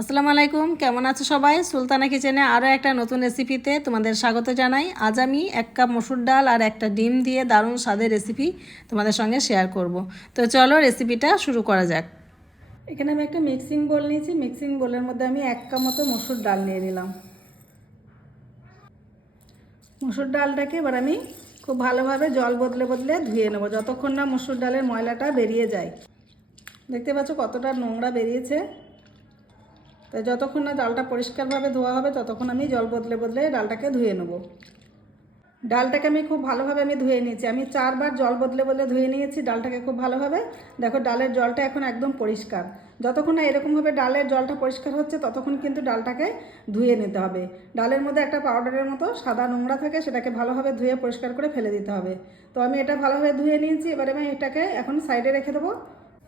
আসসালামু আলাইকুম, কেমন আছো সবাই? সুলতানা কিচেনে আরও একটা নতুন রেসিপিতে তোমাদের স্বাগত জানাই। আজ আমি এক কাপ মসুর ডাল আর একটা ডিম দিয়ে দারুণ স্বাদের রেসিপি তোমাদের সঙ্গে শেয়ার করব। তো চলো রেসিপিটা শুরু করা যাক। এখানে আমি একটা মিক্সিং বোল নিয়েছি। মিক্সিং বোলের মধ্যে আমি এক কাপ মতো মসুর ডাল নিয়ে নিলাম। মসুর ডালটাকে এবার আমি খুব ভালোভাবে জল বদলে বদলে ধুয়ে নেব, যতক্ষণ না মসুর ডালের ময়লাটা বেরিয়ে যায়। দেখতে পাচ্ছ কতটা নোংরা বেরিয়েছে। তো যতক্ষণ না ডালটা পরিষ্কারভাবে ধোয়া হবে, ততক্ষণ আমি জল বদলে বদলে ডালটাকে ধুয়ে নেব। ডালটাকে আমি খুব ভালোভাবে আমি ধুয়ে নিয়েছি। আমি চারবার জল বদলে বদলে ধুয়ে নিয়েছি ডালটাকে খুব ভালোভাবে। দেখো, ডালের জলটা এখন একদম পরিষ্কার। যতক্ষণ না এরকমভাবে ডালের জলটা পরিষ্কার হচ্ছে, ততক্ষণ কিন্তু ডালটাকে ধুয়ে নিতে হবে। ডালের মধ্যে একটা পাউডারের মতো সাদা নোংরা থাকে, সেটাকে ভালোভাবে ধুয়ে পরিষ্কার করে ফেলে দিতে হবে। তো আমি এটা ভালোভাবে ধুয়ে নিয়েছি। এবারে আমি এটাকে এখন সাইডে রেখে দেবো।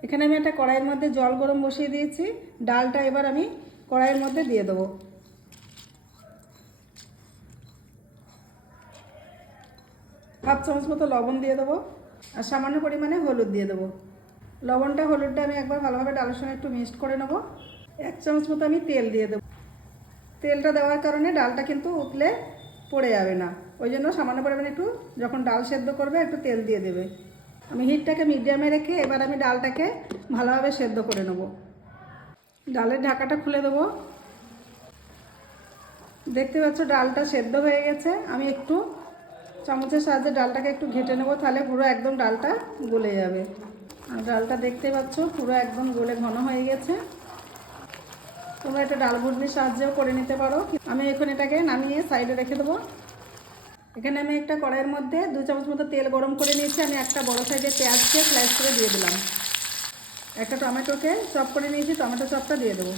এখানে আমি একটা কড়াইয়ের মধ্যে জল গরম বসিয়ে দিয়েছি। ডালটা এবার আমি কড়াইয়ের মধ্যে দিয়ে দেবো। হাফ চামচ মতো লবণ দিয়ে দেবো আর সামান্য পরিমাণে হলুদ দিয়ে দেবো। লবণটা, হলুদটা আমি একবার ভালোভাবে ডালের সঙ্গে একটু মিক্সড করে নেব। এক চামচ মতো আমি তেল দিয়ে দেবো। তেলটা দেওয়ার কারণে ডালটা কিন্তু উতলে পড়ে যাবে না। ওই জন্য সামান্য পরিমাণে একটু যখন ডাল সেদ্ধ করবে, একটু তেল দিয়ে দেবে। আমি হিটটাকে মিডিয়ামে রেখে এবার আমি ডালটাকে ভালোভাবে সেদ্ধ করে নেব। ডালের ঢাকাটা খুলে দেবো। দেখতে পাচ্ছ ডালটা সেদ্ধ হয়ে গেছে। আমি একটু চামচের সাহায্যে ডালটাকে একটু ঘেটে নেব, তাহলে পুরো একদম ডালটা গলে যাবে। আর ডালটা দেখতে পাচ্ছ পুরো একদম গলে ঘন হয়ে গেছে। তোমরা এটা ডাল ঘুটনির সাহায্যেও করে নিতে পারো। আমি এখন এটাকে নামিয়ে সাইডে রেখে দেবো। এখানে আমি একটা কড়াইয়ের মধ্যে দু চামচ মতো তেল গরম করে নিয়েছি। আমি একটা বড় সাইজের পেঁয়াজকে স্লাইস করে দিয়ে দিলাম। একটা টমেটোকে চপ করে নিয়েছি, টমেটো চপটা দিয়ে দেবো।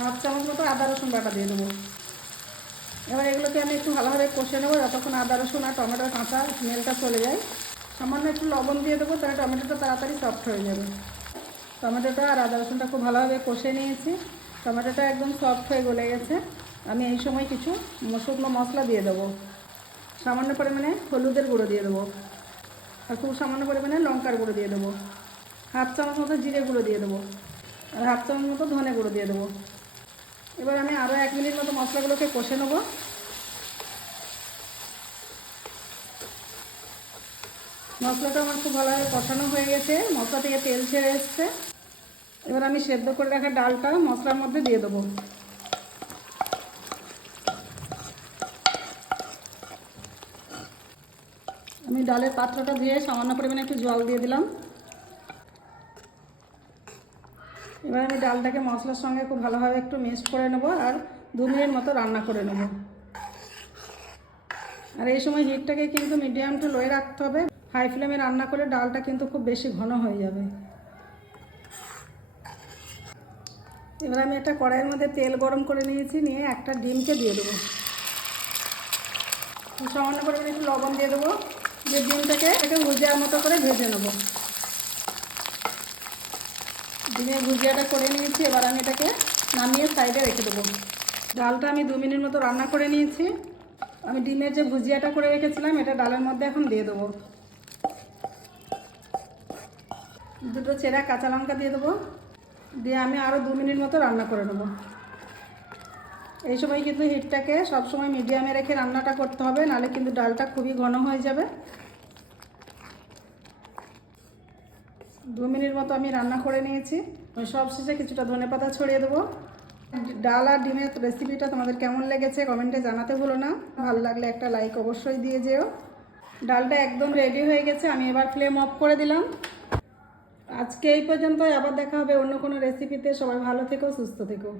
হাফ চামচ মতো আদা রসুন বাটা দিয়ে দেবো। এবার এগুলোকে আমি একটু ভালোভাবে কষে নেব, যতক্ষণ আদা রসুন আর টমেটোর কাঁচা স্মেলটা চলে যায়। সামান্য একটু লবণ দিয়ে দেবো, তাহলে টমেটোটা তাড়াতাড়ি সফট হয়ে যাবে। টমেটোটা আর আদা রসুনটা খুব ভালোভাবে কষে নিয়েছি। টমেটোটা একদম সফট হয়ে গলে গেছে। আমি এই সময় কিছু শুকনো মশলা দিয়ে দেবো। সামান্য পরিমাণে হলুদের গুঁড়ো দিয়ে দেবো। আর খুব সামান্য পরিমাণে লঙ্কার গুঁড়ো দিয়ে দেবো। হাফ চামচ মতো জিরে গুঁড়ো দিয়ে দেবো। আর হাফ চামচ মতো ধনে গুঁড়ো দিয়ে দেবো। এবার আমি আরও এক মিনিট মতো মশলাগুলোকে কষে নেব। মশলাটা আমার খুব ভালোভাবে কষানো হয়ে গেছে। মশলা থেকে তেল ছেড়ে এসছে। এবার আমি সেদ্ধ করে রাখা ডালটা মশলার মধ্যে দিয়ে দেবো। আমি ডালের পাত্রটা দিয়ে সামান্য পরিমাণে একটু জল দিয়ে দিলাম। এবার আমি ডালটাকে মশলার সঙ্গে খুব ভালোভাবে একটু মিক্সড করে নেব আর দু মিনিট মতো রান্না করে নেব। আর এই সময় হিটটাকে কিন্তু মিডিয়াম টু লোয়ে রাখতে হবে। হাই ফ্লেমে রান্না করে ডালটা কিন্তু খুব বেশি ঘন হয়ে যাবে। এবার আমি একটা কড়াইয়ের মধ্যে তেল গরম করে নিয়েছি, নিয়ে একটা ডিমকে দিয়ে দেবো। সামান্য পরিমাণে একটু লবণ দিয়ে দেবো। যে ডিমটাকে এটাকে ভুজিয়ার মতো করে ভেজে নেব। ডিমের ভুজিয়াটা করে নিয়েছি, এবার আমি এটাকে নামিয়ে সাইডে রেখে দেবো। ডালটা আমি দু মিনিট মতো রান্না করে নিয়েছি। আমি ডিমের যে ভুজিয়াটা করে রেখেছিলাম, এটা ডালের মধ্যে এখন দিয়ে দেবো। দুটো চেরা কাঁচা লঙ্কা দিয়ে দেবো। দিয়ে আমি আরও দু মিনিট মতো রান্না করে নেব। এই সময় কিন্তু হিটটাকে সবসময় মিডিয়ামে রেখে রান্নাটা করতে হবে নাহলে কিন্তু ডালটা খুবই ঘন হয়ে যাবে। দু মিনিট মতো আমি রান্না করে নিয়েছি। সব শেষে কিছুটা ধনে পাতা ছড়িয়ে দেবো। ডাল আর ডিমের রেসিপিটা তোমাদের কেমন লেগেছে কমেন্টে জানাতে ভুলো না। ভালো লাগলে একটা লাইক অবশ্যই দিয়ে যেও। ডালটা একদম রেডি হয়ে গেছে, আমি এবার ফ্লেম অফ করে দিলাম। আজকে এই পর্যন্তই, আবার দেখা হবে অন্য কোনো রেসিপিতে সবাই ভালো থেকো, সুস্থ থেকো।